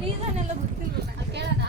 Reason ಎಲ್ಲ ಗೊತ್ತಿಲ್ಲ ಕೇಳೋಣ.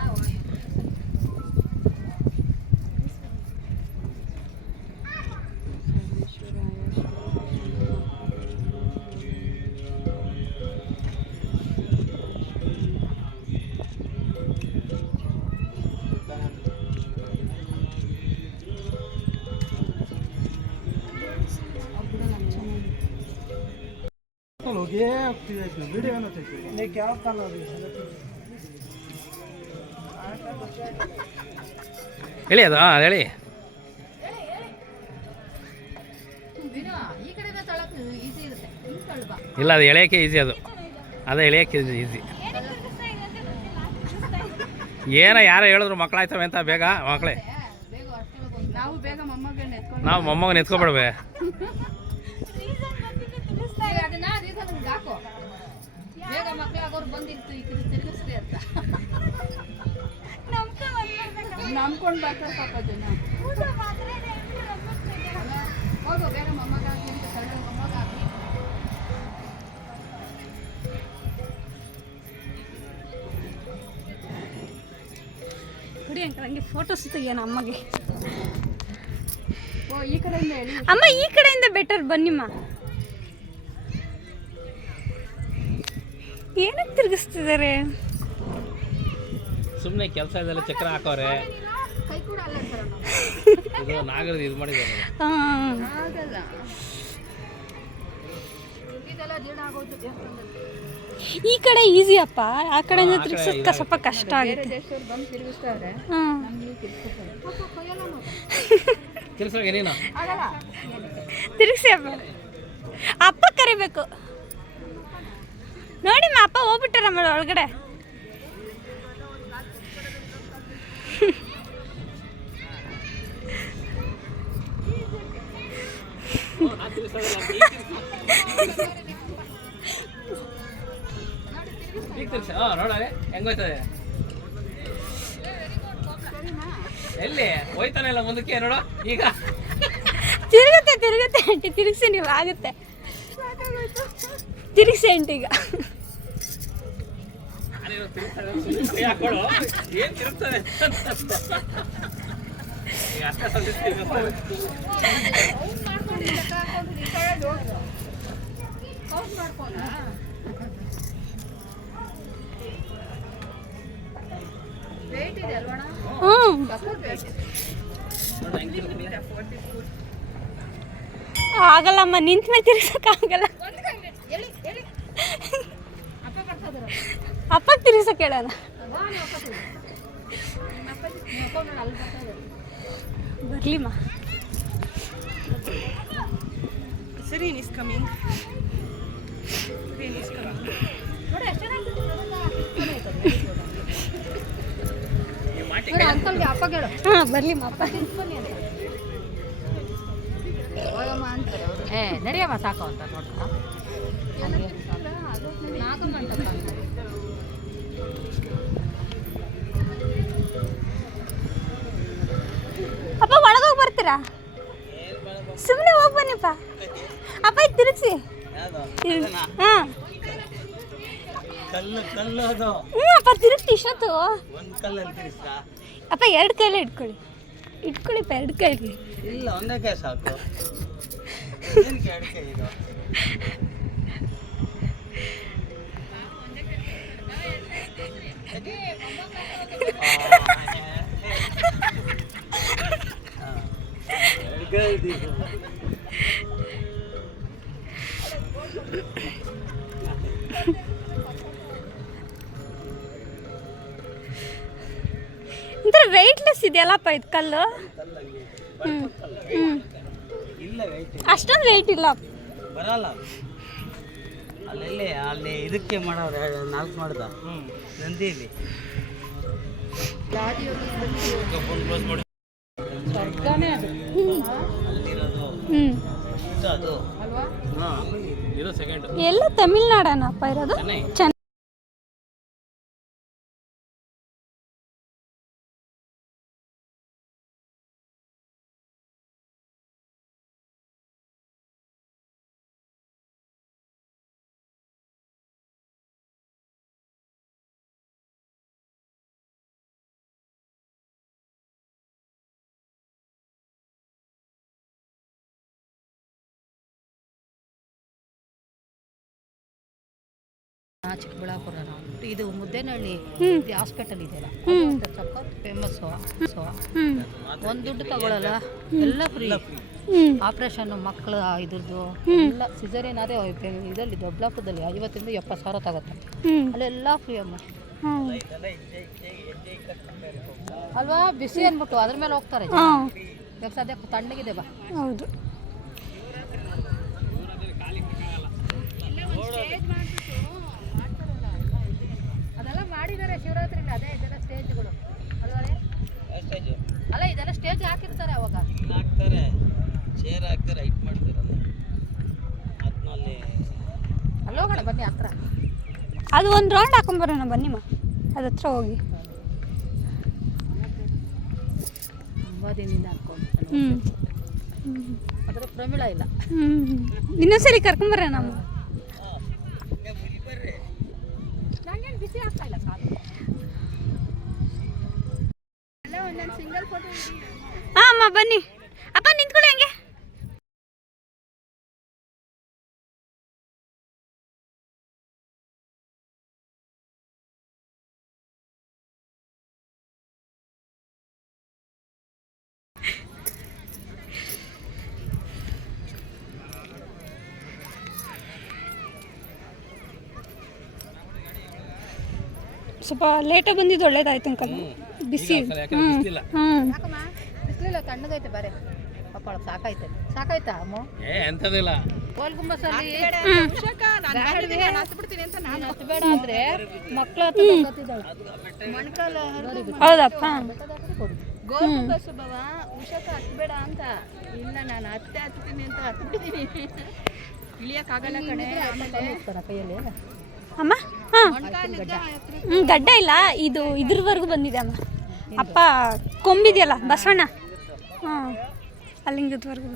ಹೇಳಿ ಅದು ಹಾಂ ಹೇಳಿ. ಇಲ್ಲ ಅದು ಎಳೆಯೋಕ್ಕೆ ಈಸಿ, ಅದೇ ಎಳೆಯೋಕ್ಕೆ ಈಸಿ. ಏನೋ ಯಾರೋ ಹೇಳಿದ್ರು ಮಕ್ಕಳಾಯ್ತವೆ ಅಂತ ಬೇಗ ಮಕ್ಕಳೇ ನಾವು ಮೊಮ್ಮಗನ ಎತ್ಕೊಬೇಡವೆ. ನಂಬ್ಕೊಂಡು ಬರ್ತಾರೆ ಪಾಪ ಜನ. ಹೋಗು ಬೇಗ ಮೊಮ್ಮಗ ಮೊಮ್ಮಗ ಕುಡಿ ಅಂಕಲ್ ಹಂಗೆ ಫೋಟೋಸ್ ತೆಗಿಯೋಣ ಅಮ್ಮಗೆ. ಓ ಈ ಕಡೆಯಿಂದ ಹೇಳಿ ಅಮ್ಮ, ಈ ಕಡೆಯಿಂದ ಬೆಟರ್ ಬನ್ನಿಮ್ಮ. ಏನಕ್ಕೆ ತಿರುಗಿಸ್ತಿದ್ದಾರೆ? ಸುಮ್ಮನೆ ಕೆಲಸ ಇದೆಲ್ಲ ಚಕ್ರ ಹಾಕೋರೆ. ಇದು ನಾಗರದು ಇದು ಮಾಡಿದ್ದಾರೆ. ಈ ಕಡೆ ಈಸಿ ಅಪ್ಪ, ಆ ಕಡೆಯಿಂದ ತಿರುಗಿಸೋದಕ್ಕೆ ಸ್ವಲ್ಪ ಕಷ್ಟ ಆಗುತ್ತೆ. ತಿರುಗಿಸಿ ಅಪ್ಪ, ಅಪ್ಪ ಕರಿಬೇಕು ನೋಡಿ. ಅಪ್ಪ ಹೋಗ್ಬಿಟ್ಟಾರ ಒಳಗಡೆ. ನೋಡವೆ ಹೆಂಗೋಯ್ತದೆ, ಎಲ್ಲಿ ಹೋಯ್ತಾನೆ ಇಲ್ಲ ಮುಂದಕ್ಕೆ ನೋಡು. ಈಗ ತಿರುಗುತ್ತೆ ಆಂಟಿ, ತಿರುಗಿಸಿ ನೀವು ಆಗುತ್ತೆ. ತಿರುಗಿಸಿ ಆಂಟಿ ಈಗ. ಏನ್ ತಿರುಗ್ತದೆ ಆಗಲ್ಲಮ್ಮ, ನಿಂತ ಮೇಲೆ ತಿರ್ಸಕ್ಕಾಗಲ್ಲ. ಅಪ್ಪ ತಿರ್ಸಕ್ ಹೇಳೋಣ. ಬರ್ಲಿಮ್ಮ. Serene is coming. Serene is coming. ಹಾಂ ಬರ್ಲಿಮ್ಮ ಅಪ್ಪ. ನಡೆಯಮ್ಮ ಸಾಕು ಅಂತ ನೋಡ್ತಾ ಅಪ್ಪ ಒಳಗೋಗಿ ಬರ್ತೀರಾ? ಸುಮ್ಮನೆ ಹೋಗಿ ಬನ್ನಿಪ್ಪ. ಅಪ್ಪ ಇದು ತಿರುಗಿಸಿ. ಹಾಂ ಅಪ್ಪ ತಿರುಗ್ತಿ ಇಷ್ಟೊತ್ತು. ಅಪ್ಪ ಎರಡು ಕೈಲೇ ಇಟ್ಕೊಳ್ಳಿಪ್ಪ, ಎರಡು ಕೈಲಿ. ಇಲ್ಲ ಒಂದೇ ಕೈ ಸಾಕು. ಎರಡು ಕೈ ಇದು ಒಂಥರ ವೆಯ್ಟ್ಲೆಸ್ ಇದೆಯಲ್ಲಪ್ಪ ಇದು ಕಲ್ಲು. ಅಷ್ಟೊಂದು ವೆಯ್ಟ್ ಇಲ್ಲ ಬರಲ್ಲ. ಅಲ್ಲಿ ಇದಕ್ಕೆ ಮಾಡೋರು 4 ಮಾಡ್ದ ನಂದಿಲಿ ಎಲ್ಲ ತಮಿಳ್ನಾಡನಪ್ಪ ಇರೋದು. ಚೆನ್ನೈ. ಚಿಕ್ಕಬಳ್ಳಾಪುರ ಇದು ಮುದ್ದೇನಹಳ್ಳಿ ಹಾಸ್ಪಿಟಲ್ ಇದೆಯಲ್ಲ ಸಖತ್ ಫೇಮಸ್ಸು. ಒಂದು ದುಡ್ಡು ತಗೊಳ್ಳಲ್ಲ, ಎಲ್ಲ ಫ್ರೀ. ಆಪ್ರೇಷನ್ ಮಕ್ಕಳು ಇದ್ರದ್ದು ಎಲ್ಲ ಸಿಸೇರಿಯನ್ ಅದೇ ಇದರಲ್ಲಿ ದೊಡ್ಡಬಳ್ಳಾಪುರದಲ್ಲಿ 50,000 to 70,000 ತಗೋತಾರೆ. ಅಲ್ಲೆಲ್ಲ ಫ್ರೀ ಅಮ್ಮ ಅಲ್ವಾ. ಬಿಸಿ ಅಂದ್ಬಿಟ್ಟು ಅದ್ರ ಮೇಲೆ ಹೋಗ್ತಾರೆ. ಇವಾಗ ಸದ್ಯಕ್ಕೆ ತಣ್ಣಗಿದೆ ಬಾ. ಹೌದು. ಅದೆಲ್ಲ ಮಾಡಿದ್ದಾರೆ ಶಿವರಾತ್ರಿಲಿ. ಅದೇ ಇದೆಲ್ಲ ಸ್ಟೇಜ್ಗಳು ಅಲ್ವೇ? ಅಲ್ಲ ಇದೆಲ್ಲ ಸ್ಟೇಜ್ ಹಾಕಿರ್ತಾರೆ ಅವಾಗ. ಹಾಕ್ತಾರೆ, ಚೇರ್ ಹಾಕ್ತಾರೆ, ಹೈಟ್ ಮಾಡ್ತಾರಲ್ಲ ಅದನ್ನಲ್ಲಿ. ಅಲ್ಲಿ ಹೋಗೋಣ ಬನ್ನಿ ಹತ್ರ. ಅದು ಒಂದು ರೌಂಡ್ ಹಾಕೊಂಬರೋಣ ಬನ್ನಿಮ್ಮ, ಅದ ಹತ್ರ ಹೋಗಿ. ತುಂಬ ದಿನದಿಂದ ಹಾಕೊಂಡು ಅದರ ಪ್ರಮಿಳ ಇಲ್ಲ. ಇನ್ನೊಂದ್ಸರಿ ಕರ್ಕೊಂಬರೋಣ ನಾವು. ನಂಗೇನು ಬಿಸಿ ಆಗ್ತಾ ಇಲ್ಲ ಕಾಲು. ಹಾಂ ಅಮ್ಮ ಬನ್ನಿ. ಅಪ್ಪ ನಿಂತ್ಕೊಳ್ಳಿ ಹಂಗೆ. ಸ್ವಲ್ಪ ಲೇಟಾಗಿ ಬಂದಿದ್ದು ಒಳ್ಳೇದಾಯ್ತು ಅಂಕಲ್. ಬಿಸಿ. ಬಿಸಿಲಿಲ್ಲ, ತಣ್ಣಗೈತೆ ಬಾರೆ. ಪಾಪ ಸಾಕಾಯ್ತೆ. ಸಾಕಾಯ್ತಾ ಅಮ್ಮ? ಎಂತದಿಲ್ಲ. ಗೋಲ್ ಗುಂಬಸಲ್ಲಿ ಹತ್ಬೇಡ ಅಂದ್ರೆ ಮಕ್ಕಳ ಮಣ್ಕಾಲ ಹೌದಪ್ಪ. ಗೋಲ್ ಗುಂಬಸು ಬವ ಉಷಕ ಹತ್ಬೇಡ ಅಂತ. ಇಲ್ಲ ನಾನು ಹತ್ತೀನಿ ಅಂತ ಹತ್ಬಿಟ್ಟಿದ್ದೀನಿ. ಇಳಿಯಕ್ಕಾಗಲ್ಲ ಕಣೆ. ಕೈಯಲ್ಲಿ ಅಮ್ಮ ಹಾಂ ಗಡ್ಡ ಇಲ್ಲ, ಇದು ಇದ್ರವರೆಗೂ ಬಂದಿದೆ ಅಮ್ಮ. ಅಪ್ಪ ಕೊಂಬಿದೆಯಲ್ಲ ಬಸವಣ್ಣ, ಹಾಂ ಅಲ್ಲಿಂಗದವರೆಗೂ.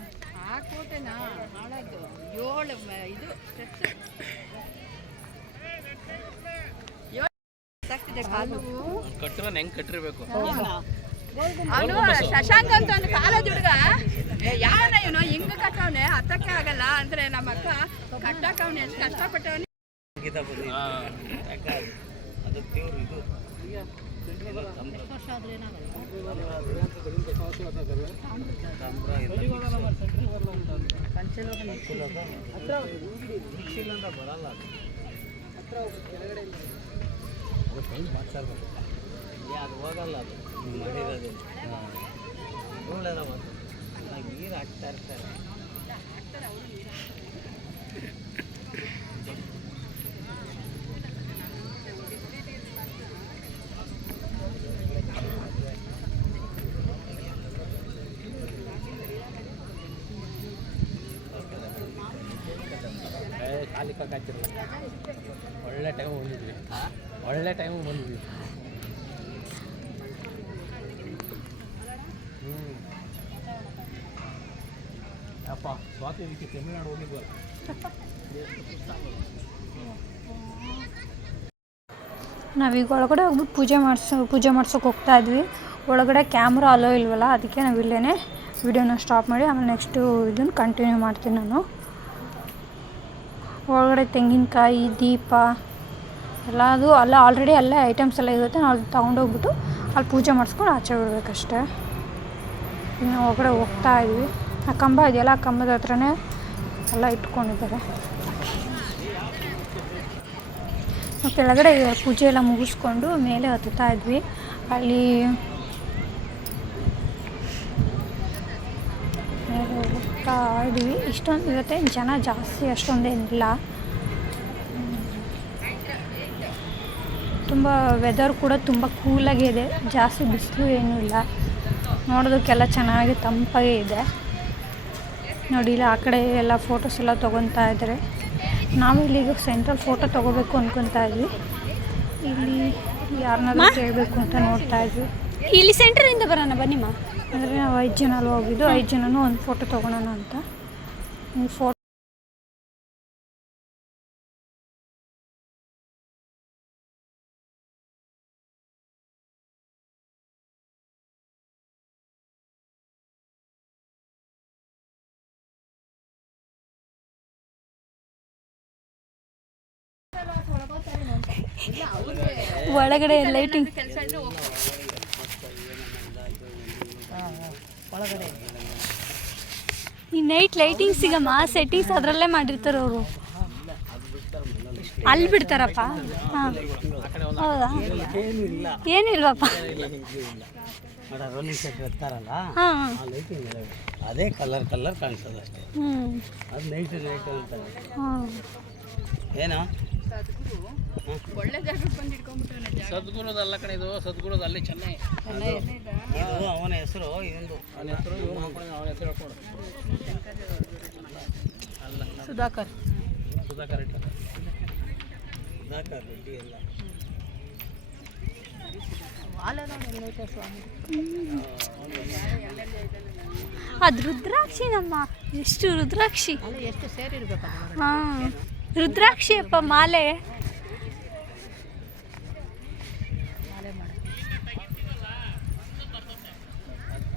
ಆ ಕೋಟೆನಾ ಹಾಳಾಯ್ತು. 7 ಇದು ಕಟ್ಟಿರೋ ಹೆಂಗ್ ಕಟ್ಟಿರ್ಬೇಕು. ಅವನು ಶಶಾಂಕ್ ಅಂತ ಒಂದು ಕಾಲೇಜ್ ಹುಡುಗ. ಯಾವನ ಇವನು ಹಿಂಗ ಕಟ್ಟವನೆ, ಹತ್ತಕ್ಕೆ ಆಗಲ್ಲ ಅಂದ್ರೆ ನಮ್ಮ ಅಕ್ಕ ಕಟ್ಟಕ್ಕವನೆ ಎಷ್ಟು ಕಷ್ಟಪಟ್ಟವನೆ. ಅದು ಪ್ಯೂರ್ ಇದು ಬರಲ್ಲ. ಅದು ಹೋಗಲ್ಲ, ಅದು ಮಾಡಿರೋದು ಧೂಳೆಲ್ಲ ನೀರು ಹಾಕ್ತಾ ಇರ್ತಾರೆ. ಒಳ್ಳೆ ಟೈಮ್ ಬಂದಿದ್ವಿ, ಒಳ್ಳೆ ಟೈಮ್ ಬಂದಿದ್ವಿ. ಅಪ್ಪ ಸ್ವಾತಿ ಇದಕ್ಕೆ ತಮಿಳ್ನಾಡು ಹೋಗಿದ್ವಲ್ಲ. ನಾವೀಗ ಒಳಗಡೆ ಹೋಗ್ಬಿಟ್ಟು ಪೂಜೆ ಮಾಡ್ಸೋಕೆ ಹೋಗ್ತಾ ಇದ್ವಿ. ಒಳಗಡೆ ಕ್ಯಾಮ್ರಾ ಅಲೋ ಇಲ್ವಲ್ಲ, ಅದಕ್ಕೆ ನಾವು ಇಲ್ಲೇ ವಿಡಿಯೋನ ಸ್ಟಾಪ್ ಮಾಡಿ ಆಮೇಲೆ ನೆಕ್ಸ್ಟು ಇದನ್ನು ಕಂಟಿನ್ಯೂ ಮಾಡ್ತೀನಿ ನಾನು. ಒಳಗಡೆ ತೆಂಗಿನಕಾಯಿ, ದೀಪ ಎಲ್ಲ ಅದು ಅಲ್ಲ ಆಲ್ರೆಡಿ ಅಲ್ಲೇ ಐಟಮ್ಸ್ ಎಲ್ಲ ಇರುತ್ತೆ. ನಾವು ತೊಗೊಂಡೋಗ್ಬಿಟ್ಟು ಅಲ್ಲಿ ಪೂಜೆ ಮಾಡಿಸ್ಕೊಂಡು ಆಚೆ ಬಿಡ್ಬೇಕಷ್ಟೆ. ಇನ್ನು ಒಳಗಡೆ ಹೋಗ್ತಾ ಇದ್ವಿ. ಆ ಕಂಬ ಇದೆಯಲ್ಲ, ಆ ಕಂಬದ ಹತ್ರನೇ ಎಲ್ಲ ಇಟ್ಕೊಂಡಿದ್ದಾರೆ. ಕೆಳಗಡೆ ಪೂಜೆ ಎಲ್ಲ ಮುಗಿಸ್ಕೊಂಡು ಮೇಲೆ ಹತ್ತುತ್ತಾ ಇದ್ವಿ. ಅಲ್ಲಿ ಮೇಲೆ ಹೋಗ್ತಾ ಇದ್ವಿ. ಇಷ್ಟೊಂದು ಇರುತ್ತೆ, ಜನ ಜಾಸ್ತಿ ಅಷ್ಟೊಂದೇನಿಲ್ಲ. ತುಂಬ ವೆದರ್ ಕೂಡ ತುಂಬ ಕೂಲಾಗಿದೆ, ಜಾಸ್ತಿ ಬಿಸಿಲು ಏನೂ ಇಲ್ಲ. ನೋಡೋದಕ್ಕೆಲ್ಲ ಚೆನ್ನಾಗಿ ತಂಪಾಗೇ ಇದೆ. ನೋಡಿ ಇಲ್ಲಿ ಆ ಕಡೆ ಎಲ್ಲ ಫೋಟೋಸ್ ಎಲ್ಲ ತೊಗೊತಾ ಇದ್ದಾರೆ. ನಾವು ಇಲ್ಲಿಗ ಸೆಂಟ್ರಲ್ ಫೋಟೋ ತೊಗೋಬೇಕು ಅಂದ್ಕೊತಾ ಇದ್ವಿ. ಇಲ್ಲಿ ಯಾರನ್ನಾದ್ರೂ ಕೇಳಬೇಕು ಅಂತ ನೋಡ್ತಾ ಇದ್ವಿ. ಇಲ್ಲಿ ಸೆಂಟ್ರಿಂದ ಬರೋಣ ಬನ್ನಿಮ್ಮ. ಅಂದರೆ ನಾವು 5 ಜನ ಅಲ್ಲಿ ಹೋಗಿದ್ದು, 5 ಜನನೂ ಒಂದು ಫೋಟೋ ತೊಗೊಳೋಣ ಅಂತ. ಫೋಟೋ ಒಳಗಡೆ ಲೈಟಿಂಗ್ ಕೆಲಸ ಇದ್ರೆ ಹೋಗ್ತಾರೆ. ಒಳಗಡೆ ಈ ನೈಟ್ ಲೈಟಿಂಗ್ ಸಿಗಮ್ಮ ಸೆಟ್ಟಿಂಗ್ಸ್ ಅದರಲ್ಲೇ ಮಾಡಿರ್ತಾರೆ ಅವರು. ಅಲ್ಲಿ ಬಿಡ್ತಾರಪ್ಪ. ಹಾಂ ಹೌದಾ? ಏನಿಲ್ವಪ್ಪ. ರೋಲಿಂಗ್ ಸೆಟ್ ಇರ್ತಾರಲ್ಲ ಹಾಂ ಆ ಲೈಟಿಂಗ್ ಅದೇ ಕಲರ್ ಕಾಣಿಸ್ತದೆ ಅಷ್ಟೇ. ಅದು ನೈಟ್ ಅಂತಾರೆ. ಹಾಂ ಏನೋ ಒಳ್ಳೆ ಜಾಗಕ್ಕೆ ಬಂದು ಇಟ್ಕೊಂಡ್ಬಿಟ್ರೆ ಜಾಗ. ಸದ್ಗುರುದಲ್ಲ ಕಣೆ ಇದು, ಸದ್ಗುರುದು ಅಲ್ಲಿ ಚೆನ್ನೈ. ಇದು ಅವನ ಹೆಸರು ಇದೊಂದು ಅವನ ಹೆಸರು ಅವನ ಹೆಸರು ಹೇಳ್ಕೊಡು. ಸುಧಾಕರ್ ಸುಧಾಕರ್ ಇಟ್ಟ ಸುಧಾಕರ್ ರೆಡ್ಡಿ ಎಲ್ಲ. ಅದು ರುದ್ರಾಕ್ಷಿ ನಮ್ಮ ಎಷ್ಟು ರುದ್ರಾಕ್ಷಿ. ಅಲ್ಲ ಎಷ್ಟು ಸೇರಿರ್ಬೇಕು ಅದು. ಹಾಂ ರುದ್ರಾಕ್ಷಿ ಅಪ್ಪ ಮಾಲೆ.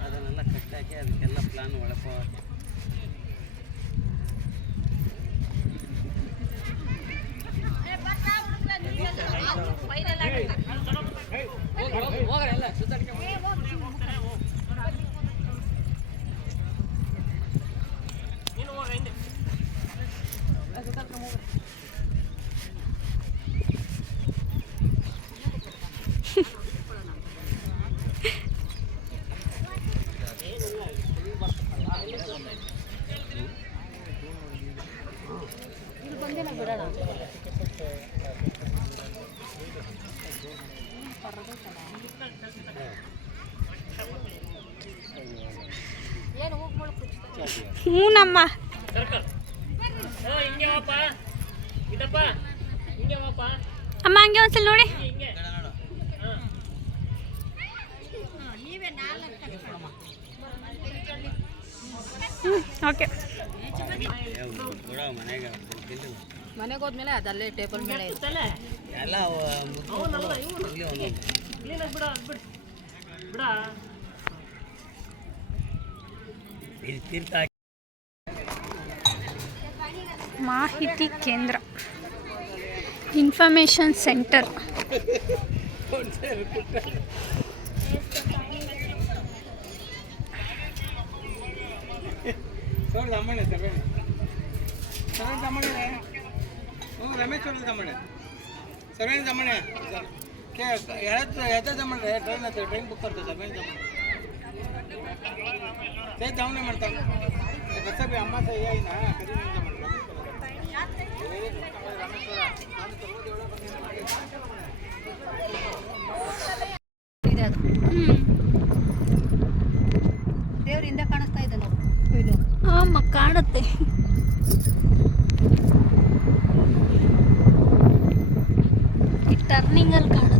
ಅದನ್ನೆಲ್ಲ ಕಟ್ಟಾಕಿ ಅದಕ್ಕೆಲ್ಲ ಪ್ಲಾನ್ ಒಳಪ ಹೋಗ್ರೆ ಎಲ್ಲ ಸುತ್ತಾಡ್ಕೊಂಡು ಹ್ಞೂನಮ್ಮ. ಅಮ್ಮ ಹಂಗೆ ಒಂದ್ಸಲ ನೋಡಿ. ಓಕೆ ಮನೆಗೆ ಹೋದ್ಮೇಲೆ ಅದಲ್ಲೇ ಟೇಬಲ್ ಮೇಲೆ ಇರ್ತಲ್ಲ. ಎಲ್ಲ ತೀರ್ಥ ಮಾಹಿತಿ ಕೇಂದ್ರ ಇನ್ಫಾರ್ಮೇಷನ್ ಸೆಂಟರ್. ರಮೇಶ್ ಸೆವೆನ್ ಜಮಣೆ ಜಮಣೆ ಟ್ರೈನ್ ಬುಕ್ करतो सगळ्यां जमणे ते जाऊन म्हणतात कसं बी अम्माचं हे आहे ना कधी नाही ಇದೆ ಅದು. ದೇವ್ರಿಂದ ಕಾಣಿಸ್ತಾ ಇದೆ ನಾವು. ಇದು ಅಮ್ಮ ಕಾಣುತ್ತೆ. ಈ ಟರ್ನಿಂಗಲ್ಲಿ ಕಾಣುತ್ತೆ.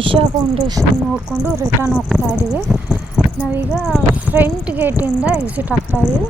ಇಶಾ ಫೌಂಡೇಶನ್ ನೋಡಿಕೊಂಡು ರಿಟರ್ನ್ ಹೋಗ್ತಾ ಇದ್ದೀವಿ. ನಾವೀಗ ಫ್ರಂಟ್ ಗೇಟಿಂದ ಎಕ್ಸಿಟ್ ಆಗ್ತಾ ಇದ್ದೀವಿ.